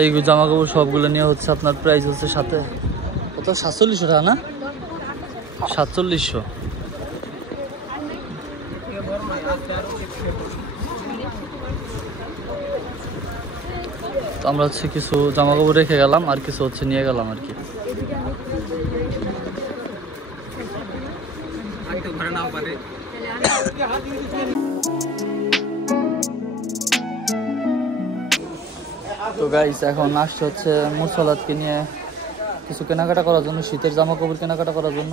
এই জামা কাপড় সবগুলো নিয়ে হচ্ছে আপনার প্রাইস হচ্ছে সাথে কত 4700 টাকা না 4700। তো আমরা হচ্ছে কিছু জামা কাপড় রেখে গেলাম আর কিছু হচ্ছে নিয়ে গেলাম আর কি। তো গাইস এখন আসছে হচ্ছে মুরসালাতকে নিয়ে কিছু কেনাকাটা করার জন্য, শীতের জামা কাপড় কেনাকাটা করার জন্য।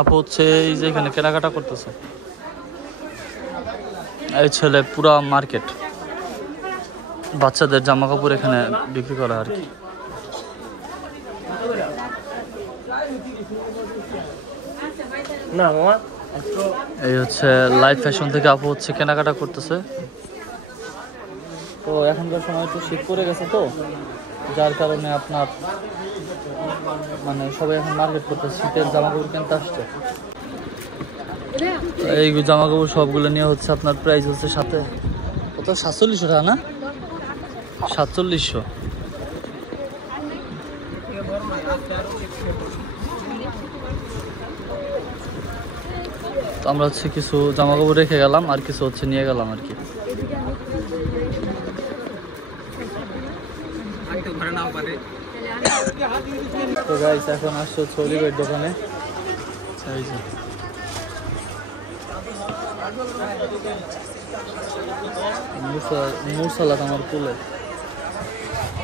আপু হচ্ছে এই যে এখানে কেনাকাটা করতেছে, এই ছেলে পুরা মার্কেট বাচ্চাদের জামা কাপড় এখানে বিক্রি করা আর কি। এই হচ্ছে লাইফ ফ্যাশন থেকে আপু হচ্ছে কেনাকাটা করতেছে। তো এখনকার সময় একটু শীত পড়ে গেছে, তো যার কারণে আপনার মানে সবাই এখন মার্কেট করতে শীতের জামা কাপড় কিনতে আসছে। এই জামা কাপড় সবগুলো নিয়ে হচ্ছে আপনার প্রাইস হচ্ছে সাথে কত 4700 টাকা না 4700। তো আমরা হচ্ছে কিছু জামা কাপড় রেখে গেলাম আর কিছু হচ্ছে নিয়ে গেলাম আর কি। তো গাইস এখন আসছে হচ্ছে অলিভের দোকানে, মুরসালাত আমার কুলে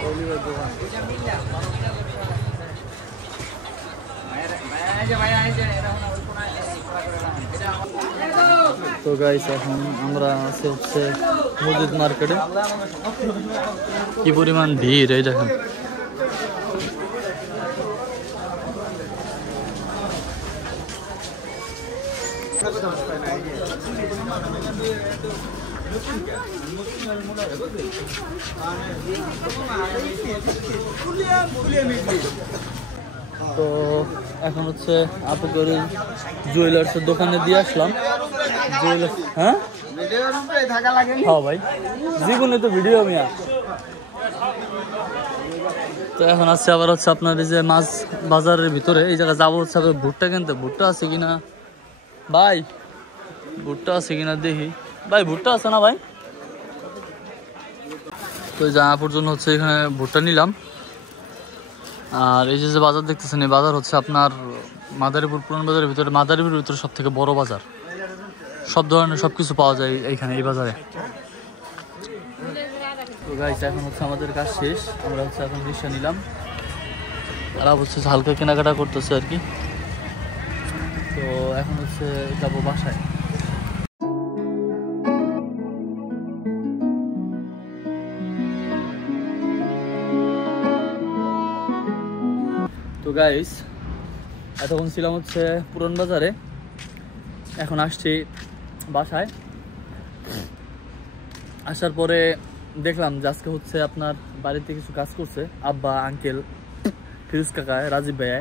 অলিভের দোকান। তো গাইস এখন আমরা আছি হচ্ছে মসজিদ মার্কেটে, কি পরিমাণ ভিড় এই দেখেন। তো এখন হচ্ছে আপুকে জুয়েলার্সের দোকানে দিয়ে আসলাম। হ্যাঁ ভাই জীবনে তো ভিডিও মিয়া। তো এখন আসছে আবার হচ্ছে আপনার এই যে মাছ বাজারের ভিতরে, এই জায়গায় যাবো হচ্ছে ভুট্টা কিনতে। ভুট্টা আছে কিনা ভাই, ভুট্টা আছে কিনা দেখি। ভাই ভুট্টা আছে না ভাই? তো জামাপুর জন্য হচ্ছে এখানে ভুট্টা নিলাম। আর এই যে বাজার দেখতেছেন, এই বাজার হচ্ছে আপনার মাদারীপুর পুরান বাজারের ভিতরে, মাদারীপুরের ভিতরে সব থেকে বড় বাজার। সব ধরনের সবকিছু পাওয়া যায় এইখানে এই বাজারে। তো গাইস এখন হচ্ছে আমাদের কাজ শেষ, আমরা হচ্ছে এখন রিক্সা নিলাম আর হচ্ছে হালকা কেনাকাটা করতেছে আর কি। তো এখন হচ্ছে যাবো বাসায়। তো গাইস এতক্ষণ ছিলাম হচ্ছে পুরান বাজারে, এখন আসছি বাসায়। আসার পরে দেখলাম যে আজকে হচ্ছে আপনার বাড়িতে কিছু কাজ করছে আব্বা, আঙ্কেল, ফিরোজ কাকা, রাজীব ভাইয়া।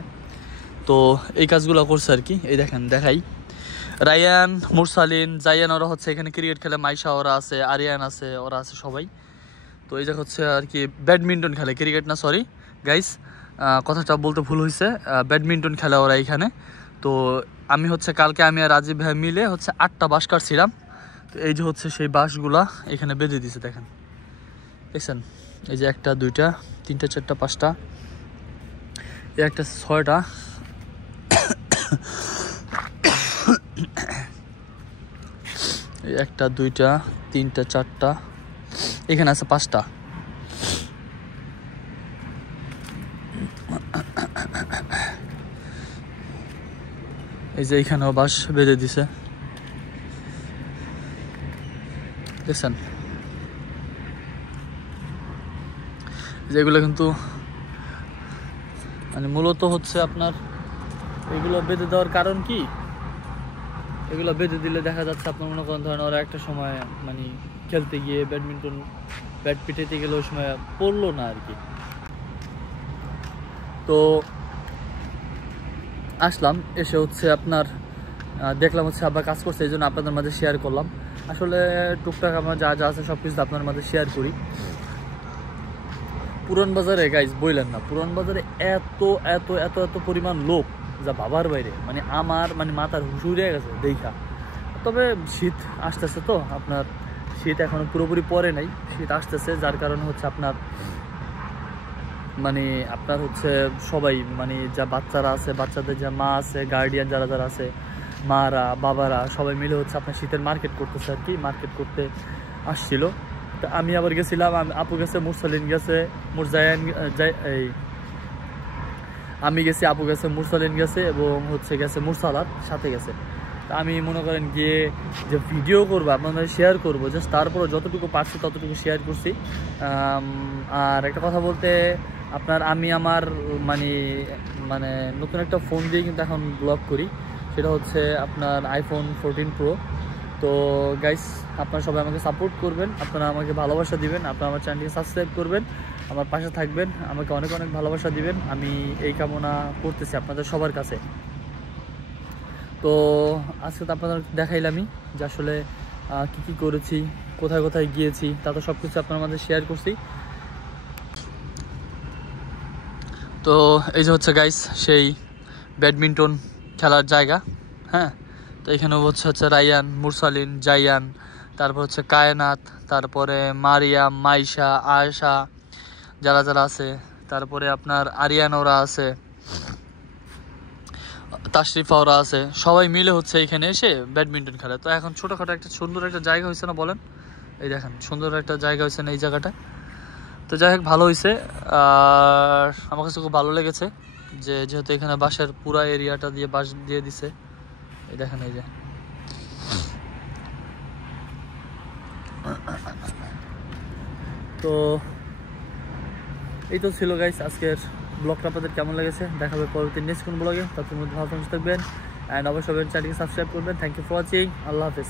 তো এই কাজগুলো করছে আর কি। এই দেখেন দেখাই, রায়ান, মুরসালিন, জায়ান ওরা হচ্ছে এখানে ক্রিকেট খেলে, মাইশা ওরা আছে, আরিয়ান আছে, ওরা আছে সবাই। তো এই যে হচ্ছে আর কি ব্যাডমিন্টন খেলে, ক্রিকেট না সরি গাইস, কথাটা বলতে ভুল হয়েছে, ব্যাডমিন্টন খেলে ওরা এইখানে। তো আমি হচ্ছে কালকে আমি আর রাজীব ভাই মিলে হচ্ছে 8টা বাঁশ কাটছিলাম। তো এই যে হচ্ছে সেই বাঁশগুলা এখানে বেঁধে দিছে দেখেন, দেখছেন? এই যে 1টা 2টা 3টা 4টা 5টা, এই একটা 6টা, এই 1টা 2টা 3টা 4টা, এখানে আছে 5টা। এই যে এইখানেও বাঁশ বেঁধে দিছে দেখছেন? যেগুলো কিন্তু মানে মূলত হচ্ছে আপনার এগুলো বেঁধে দেওয়ার কারণ কি, এগুলো বেঁধে দিলে দেখা যাচ্ছে আপনার মনে করেন ধরেন ওরা একটা সময় মানে খেলতে গিয়ে ব্যাডমিন্টন ব্যাট পিটাইতে গেলে ওই সময় পড়লো না আর কি। তো আসলাম, এসে হচ্ছে আপনার দেখলাম হচ্ছে আব্বা কাজ করছে, এই জন্য আপনাদের মাঝে শেয়ার করলাম। আসলে টুকটাক আমার যা যা আছে সব কিছু আপনার মাঝে শেয়ার করি। পুরান বাজারে গাইজ বললেন না, পুরান বাজারে এত এত এত এত পরিমাণ লোক যা বাবার বাইরে, মানে আমার মানে মাথার হুশ উড়ে গেছে দেখা। তবে শীত আসতেছে, তো আপনার শীত এখনো পুরোপুরি পরে নাই, শীত আসতেছে, যার কারণে হচ্ছে আপনার মানে আপনার হচ্ছে সবাই মানে যা বাচ্চারা আছে, বাচ্চাদের যা মা আছে, গার্ডিয়ান যারা যারা আছে, মারা বাবারা সবাই মিলে হচ্ছে আপনার শীতের মার্কেট করতেছে আর কি, মার্কেট করতে আসছিল। তো আমি আবার গেছিলাম, আপু গেছে, মুরসালিন গেছে, এই আমি গেছি, আপু গেছে, মুরসালিন গেছে এবং হচ্ছে গেছে মুরসালাত সাথে গেছে। তা আমি মনে করেন গিয়ে যে ভিডিও করবো আপনাদের শেয়ার করবো, জাস্ট তারপরে যতটুকু পারছি ততটুকু শেয়ার করছি। আর একটা কথা বলতে আপনার আমি আমার মানে মানে নতুন একটা ফোন দিয়ে কিন্তু এখন ব্লগ করি, সেটা হচ্ছে আপনার আইফোন 14 প্রো। তো গাইস আপনারা সবাই আমাকে সাপোর্ট করবেন, আপনারা আমাকে ভালোবাসা দিবেন, আপনারা আমার চ্যানেলটিকে সাবস্ক্রাইব করবেন, আমার পাশে থাকবেন, আমাকে অনেক অনেক ভালোবাসা দিবেন, আমি এই কামনা করতেছি আপনাদের সবার কাছে। তো আজকে তো আপনাদের দেখাইলামই যে আসলে কী কী করেছি, কোথায় কোথায় গিয়েছি, তা তো সব কিছু আপনার মধ্যে শেয়ার করছি। তো এই যে হচ্ছে গাইস সেই ব্যাডমিন্টন খেলার জায়গা, হ্যাঁ। তো এখানে হচ্ছে রায়ান, মুরসালিন, জায়ান, তারপর হচ্ছে কায়নাত, তারপরে মারিয়াম, মাইশা, আয়েশা যারা যারা আছে, তারপরে আপনার আরিয়ান ওরা আছে, তাশরিফা ওরা আছে, সবাই মিলে হচ্ছে এখানে এসে ব্যাডমিন্টন খেলে। তো এখন ছোটোখাটো একটা সুন্দর একটা জায়গা হয়েছে না বলেন, এই দেখেন সুন্দর একটা জায়গা হয়েছে না এই জায়গাটা। তো যাই হোক ভালো হয়েছে, আর আমার কাছে খুব ভালো লেগেছে যে যেহেতু এখানে বাসার পুরা এরিয়াটা দিয়ে বাঁশ দিয়ে দিছে, এই দেখেন এই যে। তো এই তো ছিল গাইস আজকের ব্লগটা, আপনাদের কেমন লেগেছে দেখাবে পরবর্তী নেক্সট কোন ব্লগে। তার মধ্যে ভালো থাকবেন অ্যান্ড অবশ্যই চ্যানেলকে সাবস্ক্রাইব করবেন। থ্যাংক ইউ ফর ওয়াচিং, আল্লাহ হাফেজ।